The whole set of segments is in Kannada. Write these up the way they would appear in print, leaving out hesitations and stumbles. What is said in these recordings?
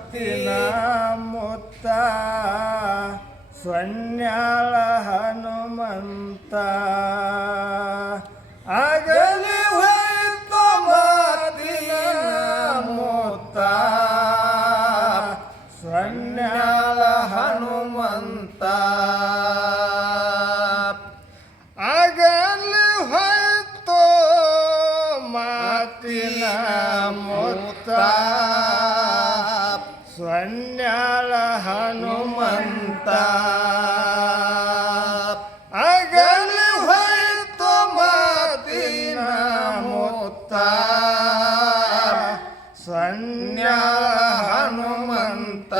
ಮಾತಿನ ಮುತ್ತ ಸೊನ್ಯಾಳ ಹನುಮಂತ ಆಗಲಿ ಹೋಯ್ತು ಮಾತಿನ ಮುತ್ತ ಸೊನ್ಯಾಳ ಹನುಮಂತ ಆಗಲಿ ಹೋಯ್ತು ಮಾತಿನ ಮುತ್ತ ಸೊನ್ಯಾಳ ಹನುಮಂತ ಆಗಲಿ ಹೋಯ್ತು ಮಾತಿನ ಮುತ್ತ ಸೊನ್ಯಾಳ ಹನುಮಂತ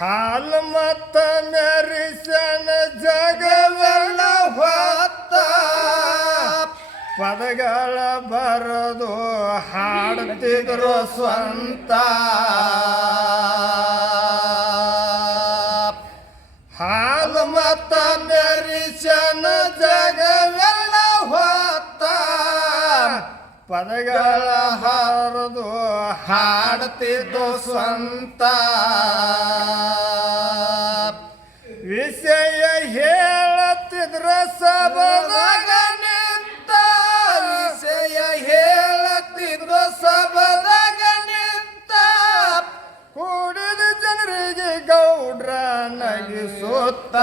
ಹಾಲು ಮತ್ತ ಮೆರಿಸನ ಜಗವೆಲ್ಲ ಹೊತ್ತ ಪದಗಳ ಬರದು ಹಾಡ್ತಿದ್ರು ಸ್ವಂತ ಹಾಲು ಮತ್ತ ಮೆರಿಸನ ಜಗವೆಲ್ಲ ಹೊತ್ತ ಪದಗಳ ಹರಿದು ಹಾಡ್ತಿದ್ದು ಸ್ವಂತ ವಿಷಯ ಹೇಳತ್ತಿದ್ರ ಸಬದಾಗ ನಿಂತ ವಿಷಯ ಹೇಳತ್ತಿದ್ರ ಸಬದಾಗ ನಿಂತ ಕೂಡಿದ ಜನರಿಗೆ ಗೌಡ್ರ ನಗಿಸುತ್ತ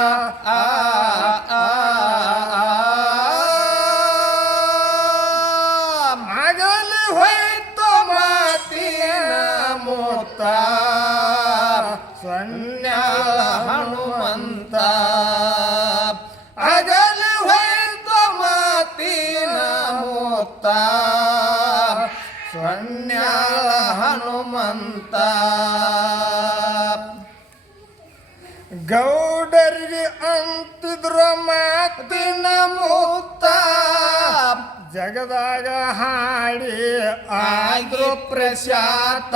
ಆಗಲಿ ಹೋಯ್ತು ಮಾತಿನ ಮುತ್ತ ಸೊನ್ಯಾಳ ಹನುಮಂತ ಆಗಲಿ ಹೋಯ್ತು ಮಾತಿನ ಮುತ್ತ ಸೊನ್ಯಾಳ ಹನುಮಂತ ಗೌಡರಿಗೆ ಅಂತಿದ್ರ ಮಾತಿನ ಮುತ್ತ ಜಗದಾಗ ಹಾಡಿ ಆಯ್ತು ಪ್ರಶಾಂತ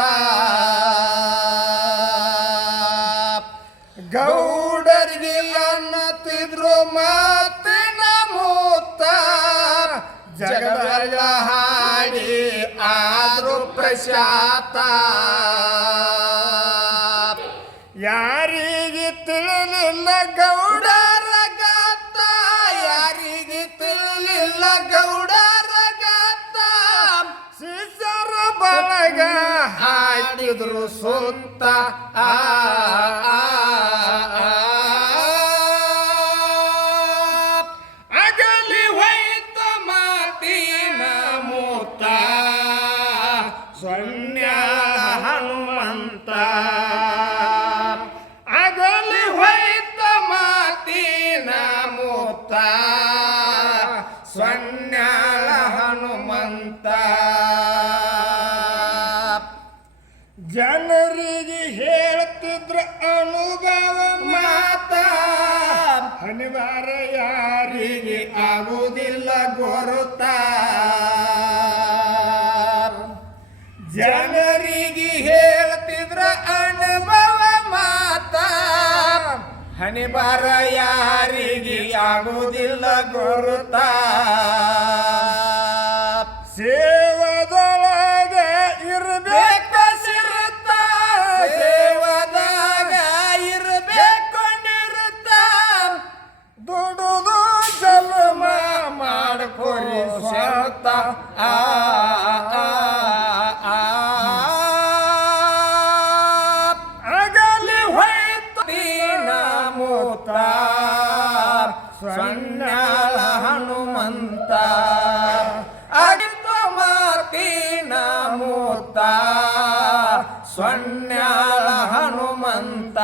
ಗೌಡರಿಗೆ ಅನ್ನತಿದ್ರು ಮಾತಿನ ಮುತ್ತ ಜಗದಾಗ ಹಾಡಿ ಆದ್ರು ಪ್ರಶಾಂತ ಯಾರಿಗೆ ತಿಳಿಲಿಲ್ಲ ಗೌಡರ ಗಾತ ಯಾರಿಗೆ ತಿಳಿಲಿಲ್ಲ ಗೌಡರ ಗಾತ ಶಿಷ್ಯರ ಬಳಗ ಹಾಡಿದ್ರು ಸುತ್ತ ಆಗಲಿ ಹೋಯ್ತು ಮಾತಿನ ಮುತ್ತ ಸೊನ್ಯಾಳ ಹನುಮಂತ ಆಗಲಿ ಹೋಯ್ತು ಮಾತಿನ ಮುತ್ತ ಸೊನ್ಯಾಳ ಹನುಮಂತ ಜನರಿಗೆ ಹೇಳ್ತಿದ್ರ ಅನುಭವ ಮಾತ ಹನಿವಾರ ಯಾರಿಗೆ ಆಗುವುದಿಲ್ಲ ಗುರುತ ಜನರಿಗೆ ಹೇಳ್ತಿದ್ರ ಅನುಭವ ಮಾತ ಹನಿವಾರ ಯಾರಿಗೆ ಆಗುವುದಿಲ್ಲ ಗುರುತ ಸೇವದೊಳಗ ಇರಬೇಕ ಸಿರುತ್ತ ಸೇವದಾಗ ಇರಬೇಕು ನಿರುತ್ತ ದುಡುದು ಜನ್ಮ ಮಾಡ್ಕೊರಿ ಸ್ವಂತ ಆಗಲಿ ಹೋಯ್ತು ತೀನ ಮುತ್ತ ಸೊನ್ಯಾಳ ಹನುಮಂತ ಆಗಿತ್ತು ಮಾತಿನ ಮುತ್ತ ಸೊನ್ಯಾಳ ಹನುಮಂತ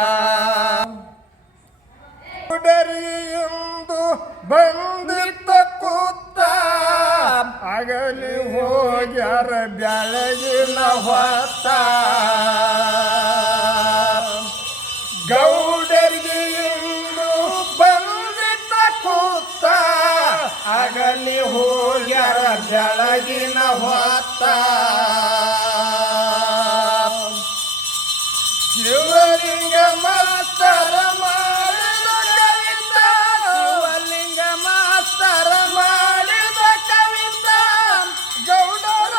ಉಡರಿಯೊಂದು ಬಂದಿತ್ತ ಕೂತ ಆಗಲಿ ಹೋಗ್ಯಾರ ಬೆಳಗಿನ ಹೊತ್ತ ಗೌಡರಿಗೆ ಇಂದು ಬಂದಿತ್ತ ಕೂತ ಆಗಲಿ ಹೋಗ್ಯಾರ ಬೆಳಗಿನ ಹೊತ್ತ ಶಿವಲಿಂಗ ಮಾಸ್ತರ ಮಾಡಿದ ಕವಿತಾ ಶಿವಲಿಂಗ ಮಾಸ್ತರ ಮಾಡಿದ ಕವಿತಾ ಗೌಡರ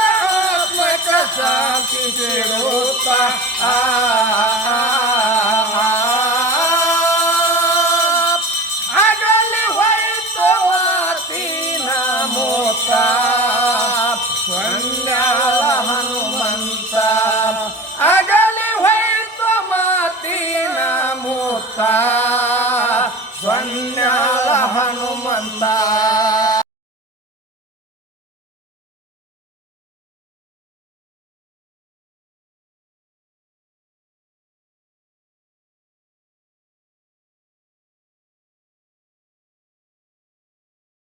ಆತ್ಮಕ ಕಿಸಿಡುತ್ತ ಅಗಲಿ ಹೋಯ್ತು ಮಾತಿನ ಮೂತ ಕೊಂಡ್ಯಾಳ ಹನುಮಂತ ಅಗಲಿ ಹೋಯ್ತು ಮಾತಿನ ಮೂತ